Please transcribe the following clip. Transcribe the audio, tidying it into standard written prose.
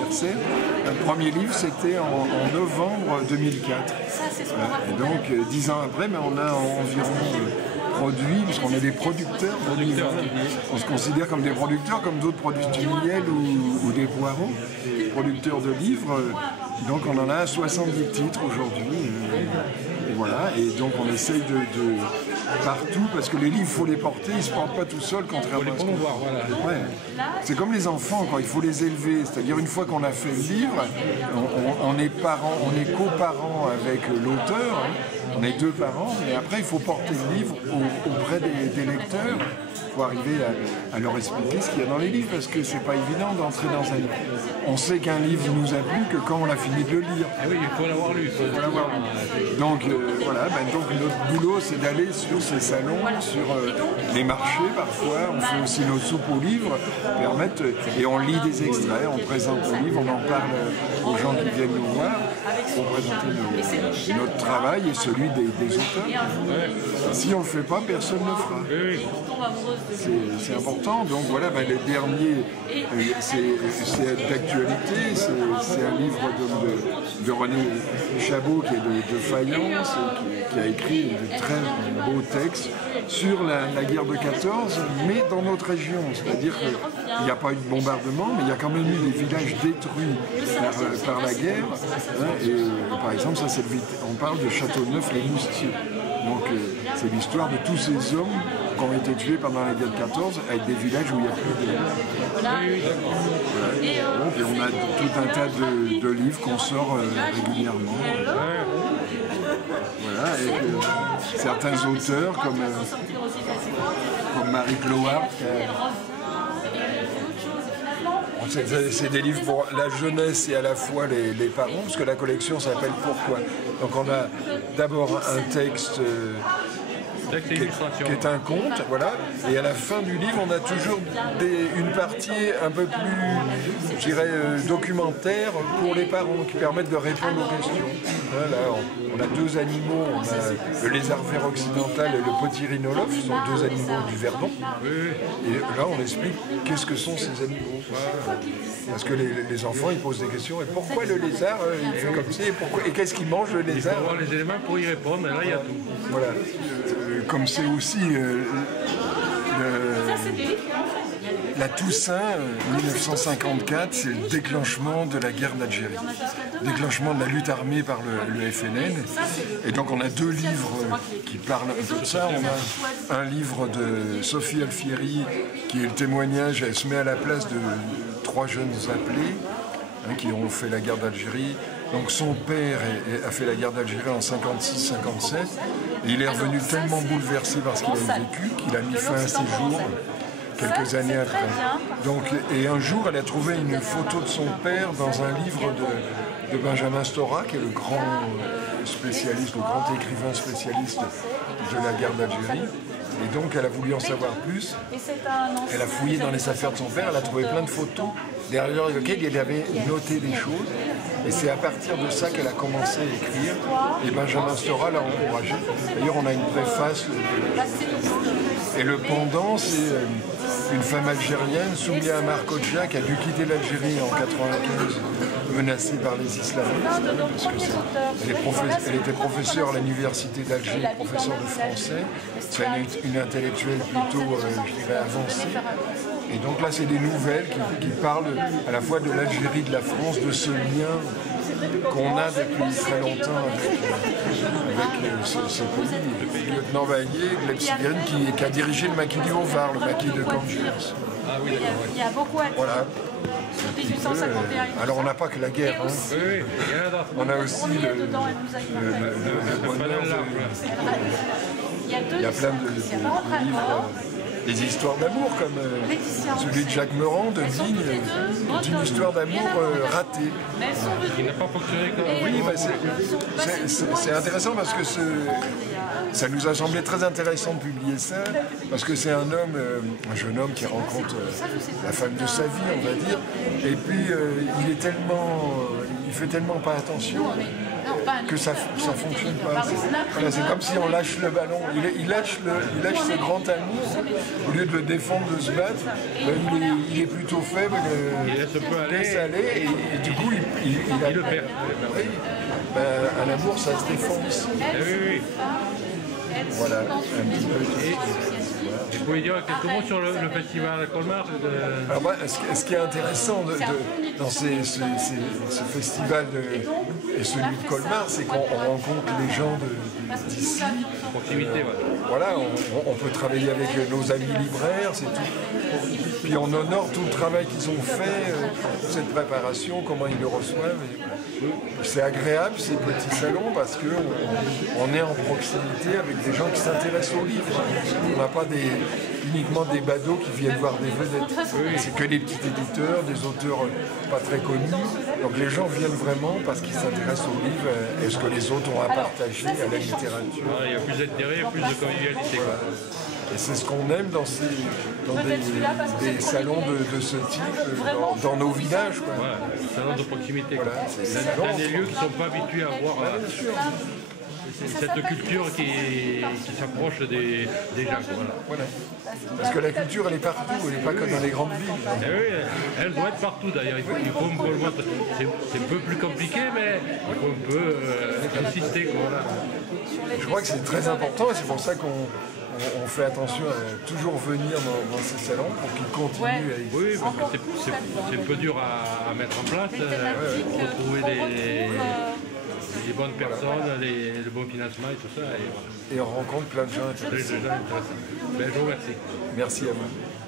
anniversaire. Le premier livre, c'était en novembre 2004. Et donc, 10 ans après, mais on a environ produit, puisqu'on est des producteurs de livres. On se considère comme des producteurs, comme d'autres produisent du miel ou des poireaux. Producteurs de livres, donc on en a 70 titres aujourd'hui. Et voilà, et donc on essaye de partout, parce que les livres, il faut les porter, ils ne se portent pas tout seuls, contrairement à ce qu'on voit. Ouais. C'est comme les enfants, quand il faut les élever. C'est-à-dire, une fois qu'on a fait le livre, on est parents, on est coparents avec l'auteur, on est deux parents, mais après, il faut porter le livre auprès des lecteurs. Il faut arriver à leur expliquer ce qu'il y a dans les livres, parce que c'est pas évident d'entrer dans un livre. On sait qu'un livre nous a plu que quand on a fini de le lire. Ah oui, il faut l'avoir lu. Donc voilà, donc notre boulot, c'est d'aller sur ces salons, sur les marchés parfois. On fait aussi nos soupes aux livres, et on lit des extraits, on présente le livre, on en parle aux gens qui viennent nous voir pour présenter notre travail et celui des auteurs. Si on ne le fait pas, personne ne le fera. C'est important. Donc voilà, le dernier, c'est d'actualité. C'est un livre de René Chabot, qui est de Fayence, qui a écrit de très beaux textes sur la guerre de 14, mais dans notre région. C'est-à-dire qu'il n'y a pas eu de bombardement, mais il y a quand même eu des villages détruits par la guerre. Et par exemple, on parle de Châteauneuf-les-Moustiers. Donc c'est l'histoire de tous ces hommes qui ont été tués pendant la guerre de 14, avec des villages où il n'y a plus de... Voilà. Et on a tout un tas de livres qu'on sort régulièrement. Voilà, et certains auteurs comme Marie Cloart. C'est des livres pour la jeunesse et à la fois les parents, parce que la collection s'appelle Pourquoi. Donc on a d'abord un texte qui est un conte, voilà, et à la fin du livre on a toujours une partie un peu plus, je dirais, documentaire pour les parents, qui permettent de répondre aux questions. Là, on a deux animaux, on a le lézard vert occidental et le potirinolophe, ce sont deux animaux du Verdon, et là on explique qu'est-ce que sont ces animaux. Parce que les enfants ils posent des questions, et pourquoi le lézard il fait comme ça, et qu'est-ce qu'il mange le lézard? Il faut avoir les éléments pour y répondre, et là il y a tout. Voilà. Comme c'est aussi la Toussaint 1954, c'est le déclenchement de la guerre d'Algérie, déclenchement de la lutte armée par le FLN. Et donc on a deux livres qui parlent de ça. On a un livre de Sophie Alfieri qui est le témoignage, elle se met à la place de trois jeunes appelés qui ont fait la guerre d'Algérie. Donc son père a fait la guerre d'Algérie en 56-57 et il est revenu tellement bouleversé par ce qu'il a vécu qu'il a mis fin à ses jours quelques années après. Donc, et un jour, elle a trouvé une photo de son père dans un livre de Benjamin Stora, qui est le grand spécialiste, le grand écrivain spécialiste de la guerre d'Algérie. Et donc, elle a voulu en savoir plus. Elle a fouillé dans les affaires de son père, elle a trouvé plein de photos derrière lesquelles il avait noté des choses. Et c'est à partir de ça qu'elle a commencé à écrire. Et Benjamin Stora l'a encouragée. D'ailleurs, on a une préface. Et le pendant, c'est une femme algérienne, Soumia Amar Kodja, qui a dû quitter l'Algérie en 1995, menacée par les islamistes. Parce elle était professeure à l'université d'Alger, professeure de français. C'est une intellectuelle plutôt, je dirais, avancée. Et donc là, c'est des nouvelles qui parlent à la fois de l'Algérie, de la France, de ce lien qu'on a depuis très longtemps avec ce pays. Le lieutenant Valier, Gleb qui a dirigé le maquis du Haut-Var, le maquis de Camp-Gers. Ah oui, d'accord. Il y a beaucoup à dire. Voilà. 1851. Alors on n'a pas que la guerre, hein. Oui, il y en a d'autres. On a aussi le bonheur. Il y a plein de livres, des histoires d'amour comme celui de Jacques Meurant, de Digne, d'une histoire d'amour ratée. Qui n'a pas fonctionné comme... Oui, c'est intéressant parce que ça nous a semblé très intéressant de publier ça, parce que c'est un jeune homme qui rencontre la femme de sa vie, on va dire, et puis il est tellement... il fait tellement pas attention que ça fonctionne pas. Voilà, C'est comme si on lâche le ballon. Il lâche ce grand amour, au lieu de le défendre, de se battre, il est plutôt faible, Il laisse un peu laisse aller. aller et du coup il le perd. Oui. Ben, un amour ça se défonce. Eh oui. Voilà, un petit peu. Et vous pouvez dire quelques mots sur le festival Colmar Alors, ce qui est intéressant dans ce festival et celui de Colmar, c'est qu'on rencontre les gens d'ici. proximité, Voilà, on peut travailler avec nos amis libraires, c'est tout. Puis on honore tout le travail qu'ils ont fait, cette préparation, comment ils le reçoivent. C'est agréable ces petits salons parce qu'on est en proximité avec des gens qui s'intéressent aux livres. On n'a pas uniquement des badauds qui viennent voir des vedettes. C'est que des petits éditeurs, des auteurs pas très connus. Donc les gens viennent vraiment parce qu'ils s'intéressent aux livres et ce que les autres ont à partager à la littérature. Voilà, il y a plus d'intérêt, il y a plus de convivialité. Et c'est ce qu'on aime dans des salons de ce type, dans nos villages. Quoi. Ouais, salon de proximité. Voilà, Dans des lieux qui ne sont pas habitués à voir cette culture qui s'approche des gens. Voilà. Parce que la culture, elle est partout, elle n'est pas comme dans les grandes villes. Et oui, elle doit être partout d'ailleurs. Il faut un peu le montrer. C'est un peu plus compliqué, mais il faut un peu insister. Voilà. Je crois que c'est très important et c'est pour ça qu'on fait attention à toujours venir dans ces salons pour qu'ils continuent à y... Oui, parce que c'est un peu dur à mettre en place. Il faut trouver les bonnes personnes, le bon financement et tout ça. Et on rencontre plein de gens intéressants. Ben, je vous remercie. Merci à vous.